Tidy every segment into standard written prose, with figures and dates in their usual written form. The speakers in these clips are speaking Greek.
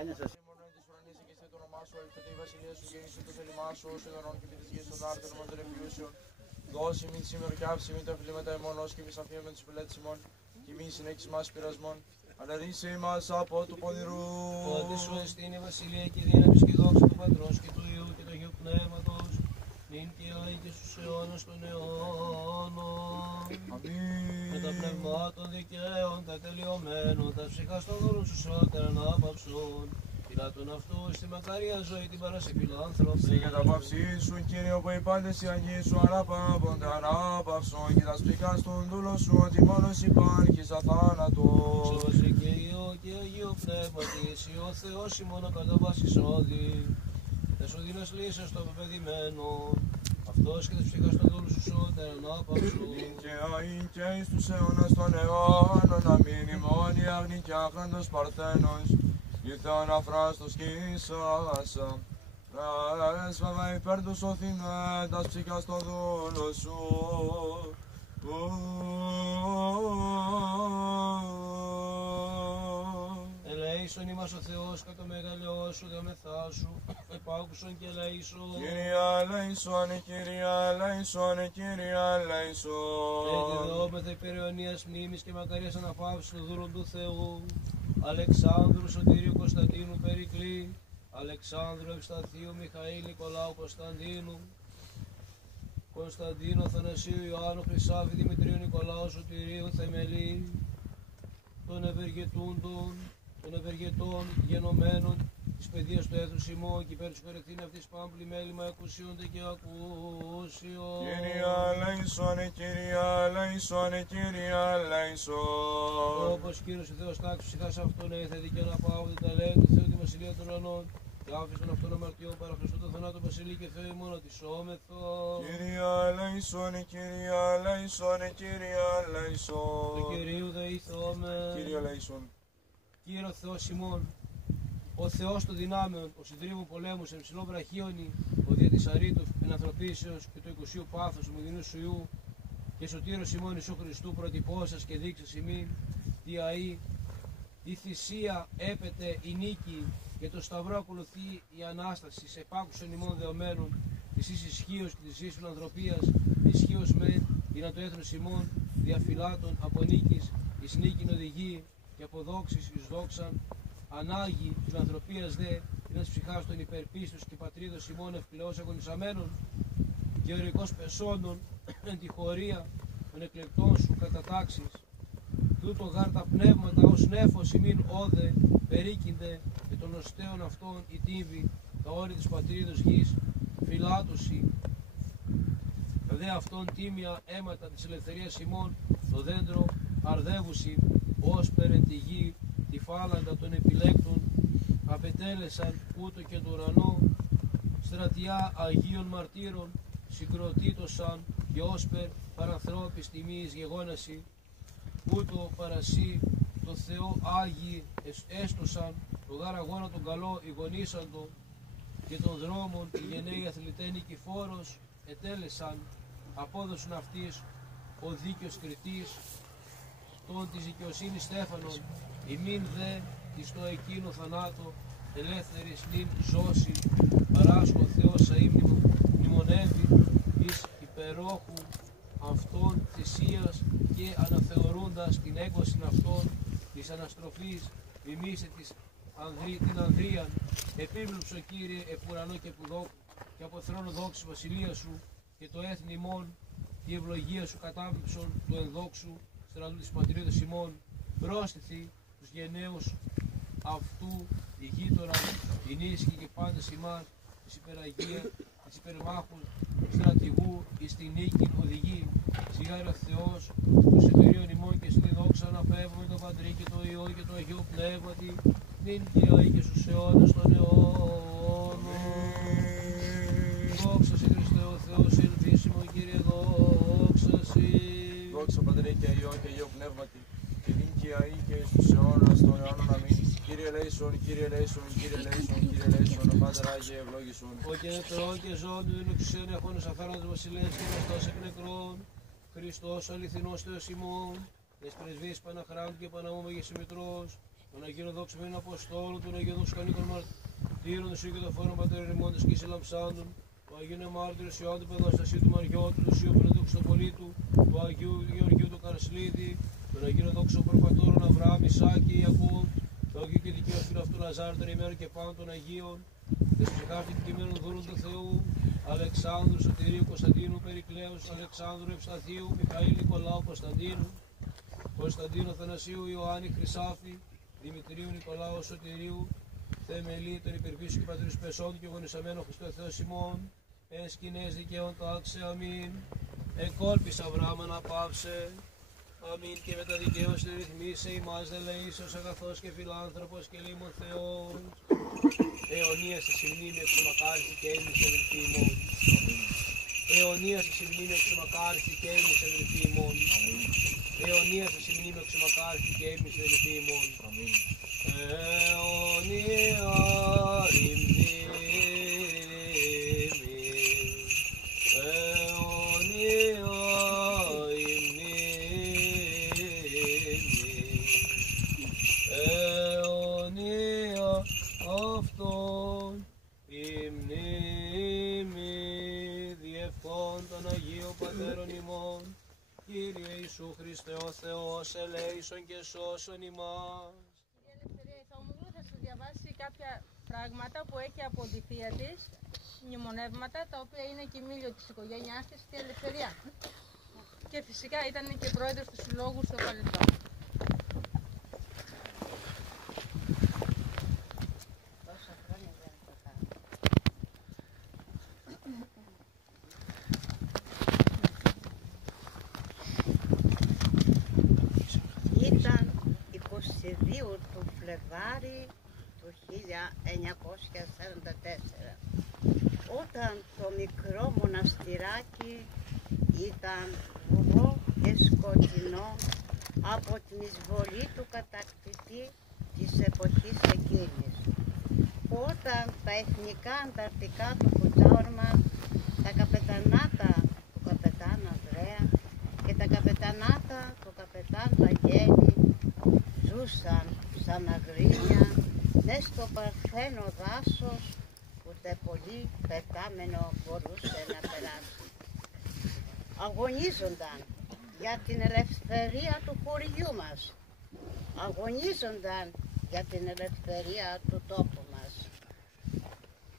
Άνια σας. Μόνο εν της ουρανής εγγυηθεί το όνομά σου, ελθέτω η βασιλεία σου, γέννησε το θέλημά σου, όσο ιδανών και της γης των άρτων μας των επιούσεων. Δώσει μην σήμερα και άψη μην τα φιλήματα ημών, ως και εμείς αφήνουμε τους φιλέτες ημών, και μη συνέχιση μας πειρασμών. Αναρρύσε ημάς από του πονηρού. Ότι σου εστίν η βασιλεία και η δύναμη και η δόξα του Πατρός και του Υιού και του Αγίου Πνεύματος, νυν και αεί και στους αιώνας των αιώνων. Αμήν. Με τα πνευμάτων δικαίων, τα τελειωμένων, τα ψυχάς των δώρων σου σώτεραν άπαυσον. Πειράτων αυτού στη μακάρια ζωή την παρασυφιλάνθρωπη. Στην καταπαυσή σου, Κύριε, όπου οι πάντες οι Αγίοι σου αναπαύονται ανάπαυσον, και τα σπικά στον δούλο σου, ότι μόνος υπάρχεις αθάνατος. Σώβασε και Υιό και Αγίο Πνεύματι, εσύ ο Θεός ημών ο κατά βάσης όδη. Εσωδίνας λύσας το πεπαιδημένο, αυτός και τα ψυχάς των δούλων σου σώτεραν ανάπαυσον. Και αεί και εις τους αιώνας των αιώνων, αμήν ημών η αγνή και άχραντος παρθένος, ήρθαν αφράστος κι ίσασα. Πρέσβευε υπέρ του σωθήνε τας ψυχάς των δούλων σου. Ελέησον ημάς ο Θεός κατ' το μεγαλειό σου δεμεθά σου, επάκουσον και ελέησον. Κύριε ελέησον, Κύριε ελέησον, Κύριε ελέησον. Εκδιδόμεθα υπέρ αιωνίας μνήμης και μακαρίας αναπαύσης των δούλων του Θεού. Αλεξάνδρου Σωτήριου Κωνσταντίνου Περικλή, Αλεξάνδρου Ευσταθίου Μιχαήλ Νικολάου Κωνσταντίνου, Κωνσταντίνο Θανασίου Ιωάννου Χρυσάφη Δημητρίου Νικολάου Σωτηρίου Θεμελή, των ευεργετούντων, των ευεργετών γενομένων της παιδείας του έθνους ημών και υπέρ τους κορεθήν αυτής πάμπλη μέλημα ακουσίονται και ακούσιο. Κύριε ελέησον, Κύριε ελέησον, Κύριε ελέησον. Όπως Κύριος ο Θεός τάξη ψυχάς αυτών έθετε και αναπαύονται τα λέει του Θεού τη βασιλεία των ουρανών και άφησον αυτών αμαρτιών παρά Χριστού τον θανάτο βασιλεί και Θεό ημών ατισόμεθο. Κύριε ελέησον, Κύριε ελέησον, Κύριε ελέησον. Του Κυρίου δεηθώμε. Κύριε ελέησον. Κύριο Θεός ημών, ο Θεός των δυνάμεων, ο συντρίβων πολέμου, εν ψηλό βραχίωνη, ο δια της αρήτου ενανθρωπίσεως και του οικουσίου πάθους του μηδενού σου Υιού, και σωτήρος ημών Ιησού Χριστού προτυπώσας και δείξας ημίν, τι αεί, η θυσία έπεται η νίκη, και το σταυρό ακολουθεί η Ανάσταση, σε επάκουσον ημών δεωμένων, της εις ισχύος και της εις φιλανθρωπίας, ισχύος μεν, είναι το έθνος ημών, διαφυλάτων από νίκης, εις νίκην οδηγεί, και από δόξης εις δόξαν, ανάγει φιλανθρωπίας δε, είναι ψυχάς των υπερπίστους και πατρίδος ημών ευκλαιώς αγωνισαμένων, και ορικός πεσόντων εν τη χωρία των εκλεκτών σου κατατάξεις. Τούτο γάρ τα πνεύματα ως νέφος ημίν όδε, περίκυνται, και των οστέων αυτών η τύβη, τα όρη της πατρίδος γης, φυλάτωση, δε αυτών τίμια αίματα της ελευθερίας ημών, το δέντρο αρδεύουσι, ως περ τη γη, τη φάλαγγα των επιλέκτων, απετέλεσαν ούτω και το ουρανό, στρατιά Αγίων Μαρτύρων, συγκροτήτωσαν και όσπερ παρανθρώπης τιμής γεγόναση, ούτω παρασύ το Θεό Άγιοι έστωσαν, το γάρ αγώνα τον καλό ηγονίσαντο, και των δρόμων οι γενναίοι αθλητές νικηφόρος ετέλεσαν, απόδοσουν αυτής ο δίκαιος κριτής, τον της δικαιοσύνης Στέφανον, ημίν δε εις το εκείνο θανάτο, ελεύθερης νυν ζώση, παράσχω Θεός αείμνημο, μνημονεύει εις υπερόχου αυτών θυσίας και αναθεωρούντας την έκβαση αυτών της αναστροφής, μιμήσε την Ανδρίαν, επίβλεψο Κύριε επουρανό και πουδόκου, και από θρόνο δόξης βασιλεία σου, και το έθνη ημών, τη ευλογία σου κατάβλεψον του ενδόξου, στρατού της πατρίδας ημών, πρόσθεθη τους γενναίους αυτού η γείτορα, την ίσχυ και πάντες ημάς, της υπεραγία, της υπερμάχου στρατηγού, εις την νίκη οδηγεί, σιγάρε ο Θεός, τους εταιρείων ημών και στη δόξα αναπέμπουμε το Πατρί και το Υιό και το Αγίο Πνεύματι, νυν και αεί και στους αιώνας των αιώνων. Δόξα σε Χριστέ ο Θεός, ελπίσιμο Κύριε, δόξα σε. Δόξα Πατρί και Υιό και Αγίο Πνεύματι, και νυν και αεί και στους αιώνας των αιώνων. Αμήν. Κύριε ελέησον, Κύριε ελέησον, Κύριε ελέησον, Κύριε ελέησον, ο Πάτερ Άγιε ευλόγησον. Ο και νεκρών και ζώων του εξουσίαν εχώνες αφέραντος βασιλέας και γνωστός εκ νεκρών, Χριστός ο αληθινός Θεός ημών, τις πρεσβείες Παναχράντου και Παναμόμαγες ημιτρός, των Αγίων δόξωμένων Αποστόλων, των Αγίων δοξοκανίκων μαρτύρων, των Συου και των Φόρων Πατέρων ημών και Λαμψάντων, του Αγίου Μάρτυρος Ιωάννου του Πεδοστασίου του Μαριώτου, του Συου Πελέτου Χριστοπολίτου, του Αγίου Γεωργίου του Καρσλίδη, των Αγίων δόξων προπατώρων Αβραάμ, Ισάκη, Ιακώβ, του Αγίου και δικαίου φίλου αυτού Λαζάρου, των ημέρων και πάνω των Αγίων, des ψυχάρτη κειμένων δούλων του Θεού, Αλεξάνδρου, Σωτηρίου, Κωνσταντίνου, Περικλέους, Αλεξάνδρου, Ευσταθίου, Μιχαήλ, Νικολάου, Κωνσταντίνου, Θανασίου, Ιωάννη, Χρυσάφη, Δημητρίου, Νικολάου, Σωτηρίου, Θεμελή, τον υπερπίσου και πατρίου Πεσόντου και γονισαμένο Χριστό Θεό ημών, εν σκηνές δικαίων τάξε, αμήν. Εν κόλπης Αβραάμ αναπαύσε, αμήν. Και με τα δικαίωση ρυθμίσε ημάς δε λαίσος αγαθός και φιλάνθρωπος και λίμων Θεός. Αιωνίας τη συμνήμη εξομακάρχη και έμνης αδελφοί ημών. Αιωνίας τη συμνήμη εξομακάρχη και έμνης αδελφοί ημών. Αιωνίας τη συμνήμη εξομακάρχη και έμνης αδελφοί ημών. Αιωνία η μνήμη, αιωνία η μνήμη, αιωνία αυτόν η μνήμη διευχών των Αγίων Πατέρων ημών. Κύριε Ιησού Χριστέ ο Θεός, ελέησον και σώσον ημάς. Θα σου διαβάσει κάποια πράγματα που έχει από τη θεία της, μνημονεύματα, τα οποία είναι και μήλιο της οικογένειάς της στη Ελευθερία. Και φυσικά ήταν και πρόεδρος του Συλλόγου στο παρελθόν. Ήταν 22 του Φλεβάρι του 1944, όταν το μικρό μοναστηράκι ήταν βουβό και σκοτεινό από την εισβολή του κατακτητή της εποχής εκείνης. Όταν τα εθνικά ανταρτικά του Κουτζάουρμα, τα καπετανάτα του καπετάν Ανδρέα και τα καπετανάτα του καπετάν Βαγγέλη ζούσαν σαν αγρίνια μες στο παρθένο δάσος, ούτε πολύ πετάμενο μπορούσε να περάσει. Αγωνίζονταν για την ελευθερία του χωριού μας. Αγωνίζονταν για την ελευθερία του τόπου μας.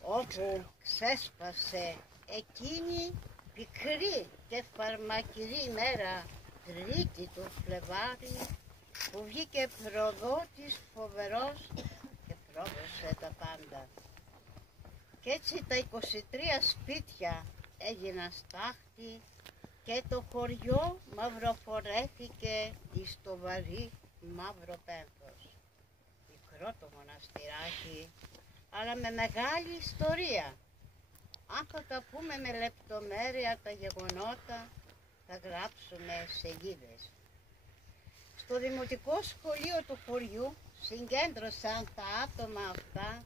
Όπου ξέσπασε εκείνη πικρή και φαρμακηρή μέρα, Τρίτη του Φλεβάρι, που βγήκε προδότης φοβερός και πρόδωσε τα πάντα. Κι έτσι τα 23 σπίτια έγιναν στάχτη και το χωριό μαυροφορέθηκε εις το βαρύ μαύρο πένθος. Μικρό το μοναστηράκι, αλλά με μεγάλη ιστορία. Αν θα τα πούμε με λεπτομέρεια τα γεγονότα, θα γράψουμε σελίδες. Στο δημοτικό σχολείο του χωριού συγκέντρωσαν τα άτομα αυτά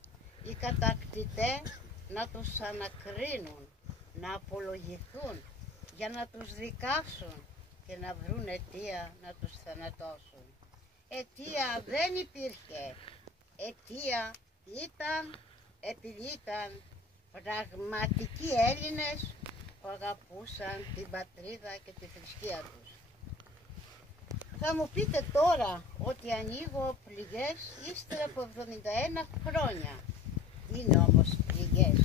οι κατακτητές να τους ανακρίνουν, να απολογηθούν, για να τους δικάσουν και να βρουν αιτία να τους θανατώσουν. Αιτία δεν υπήρχε. Αιτία ήταν επειδή ήταν πραγματικοί Έλληνες που αγαπούσαν την πατρίδα και τη θρησκεία τους. Θα μου πείτε τώρα ότι ανοίγω πληγές ύστερα από 71 χρόνια. Είναι όμως πληγές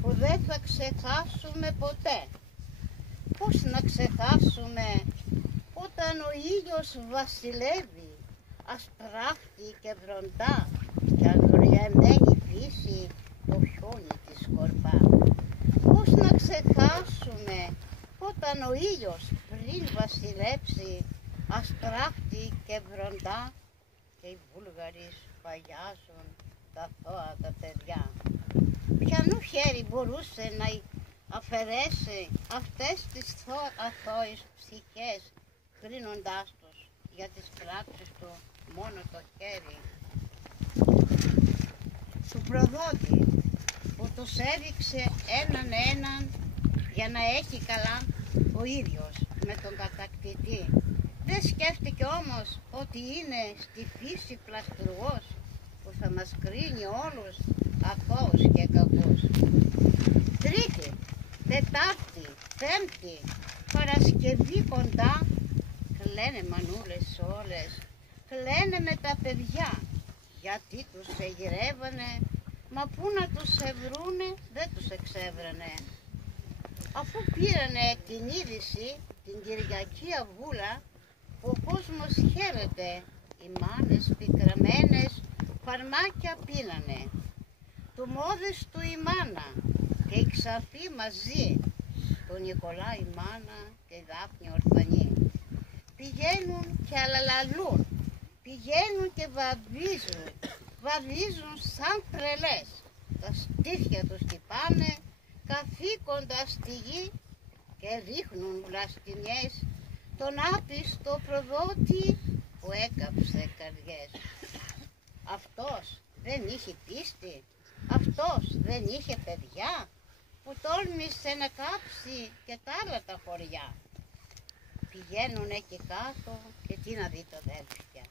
που δεν θα ξεχάσουμε ποτέ. Πώς να ξεχάσουμε όταν ο ήλιος βασιλεύει, ασπράφτη και βροντά και αγριεμένη φύση το χιόνι τη σκορπά. Πώς να ξεχάσουμε όταν ο ήλιος πριν βασιλέψει, ασπράφτη και βροντά και οι Βούλγαροι σφαγιάζουν τα αθώα τα παιδιά. Ποιανού χέρι μπορούσε να αφαιρέσει αυτές τις αθώες ψυχές, κρίνοντάς τους για τις πράξεις του μόνο το χέρι του προδότη, που τους έδειξε έναν για να έχει καλά ο ίδιος με τον κατακτητή Δεν σκέφτηκε όμως ότι είναι στη φύση πλαστουργός που θα μας κρίνει όλους αθώους και κακούς. Τρίτη, Τετάρτη, Πέμπτη, Παρασκευή κοντά, κλαίνε μανούλες όλες, κλαίνε με τα παιδιά, γιατί τους εγειρεύανε, μα πού να τους ευρούνε, δεν τους εξέβρανε. Αφού πήρανε την είδηση, την Κυριακή Αυγούλα, ο κόσμος χαίρεται, οι μάνες πικραμένες φαρμάκια πίνανε. Του μόδες του η μάνα και η Ξαφή μαζί, τον Νικολά η μάνα και η Δάφνη ορφανή. Πηγαίνουν και αλαλαλούν, πηγαίνουν και βαδίζουν σαν τρελές. Τα στήθια τους χτυπάνε, καθήκοντα στη γη και ρίχνουν βλαστημιές τον άπιστο προδότη που έκαψε καρδιές. Αυτός δεν είχε πίστη, αυτός δεν είχε παιδιά, που τόλμησε να κάψει και τα άλλα τα χωριά. Πηγαίνουν εκεί κάτω και τι να δει το αδέλφια.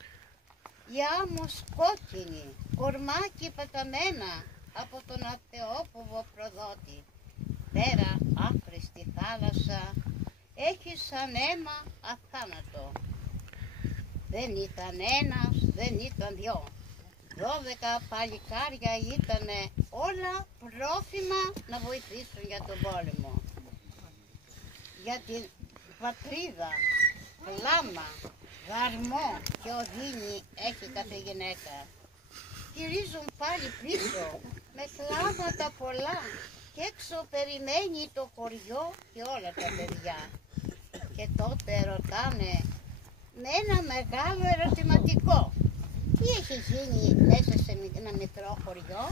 Η άμμος κόκκινη, κορμάκι παταμένα από τον αθεόφοβο προδότη. Πέρα άκρη στη θάλασσα έχει σαν αίμα αθάνατο. Δεν ήταν ένας, δεν ήταν δυο. 12 παλικάρια ήτανε όλα πρόθυμα να βοηθήσουν για τον πόλεμο. Για την πατρίδα, κλάμα, γαρμό και οδύνη έχει κάθε γυναίκα. Γυρίζουν πάλι πίσω με κλάματα πολλά και έξω περιμένει το χωριό και όλα τα παιδιά. Και τότε ρωτάνε με ένα μεγάλο ερωτηματικό, τι έχει γίνει μέσα σε ένα μικρό χωριό?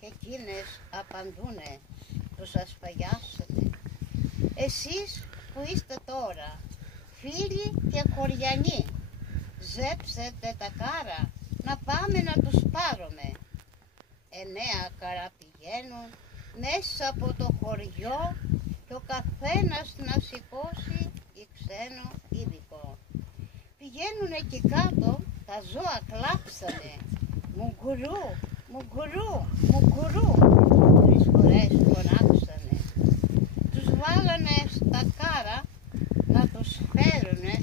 Και εκείνες απαντούνε, τους ασφαγιάσατε. Εσείς που είστε τώρα, φίλοι και χωριανοί, ζέψετε τα κάρα να πάμε να τους πάρουμε. 9 καρά πηγαίνουν μέσα από το χωριό και ο καθένας να σηκώσει ή ξένο ή δικό. Πηγαίνουν εκεί κάτω, τα ζώα κλάψανε, μουγκουρού, μουγκουρού, μουγκουρού, 3 φορές φωνάξανε. Τους βάλανε στα κάρα να τους φέρουνε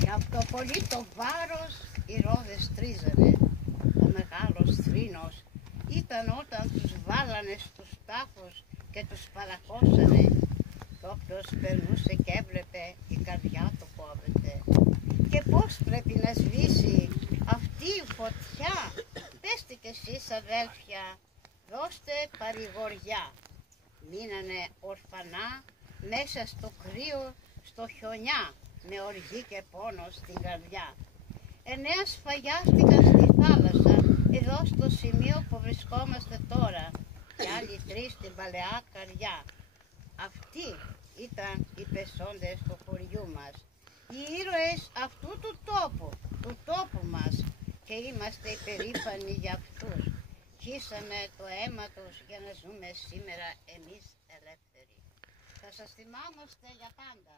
και από το πολύ το βάρος οι ρόδες τρίζανε. Ο μεγάλος θρήνος ήταν όταν τους βάλανε στους τάφους και τους παρακώσανε. Κι όποιος περνούσε και έβλεπε η καρδιά του κόβεται. Και πώς πρέπει να σβήσει αυτή η φωτιά? Πέστε κι εσείς αδέλφια, δώστε παρηγοριά. Μείνανε ορφανά μέσα στο κρύο, στο χιονιά, με οργή και πόνο στην καρδιά. 9 σφαγιάστηκαν στη θάλασσα, εδώ στο σημείο που βρισκόμαστε τώρα, και άλλοι 3 στην παλαιά καρδιά. Αυτοί ήταν οι πεσόντες του χωριού μας, οι ήρωες αυτού του τόπου μας, και είμαστε υπερήφανοι για αυτούς. Χύσανε το αίμα τους για να ζούμε σήμερα εμείς ελεύθεροι. Θα σας θυμάμαστε για πάντα.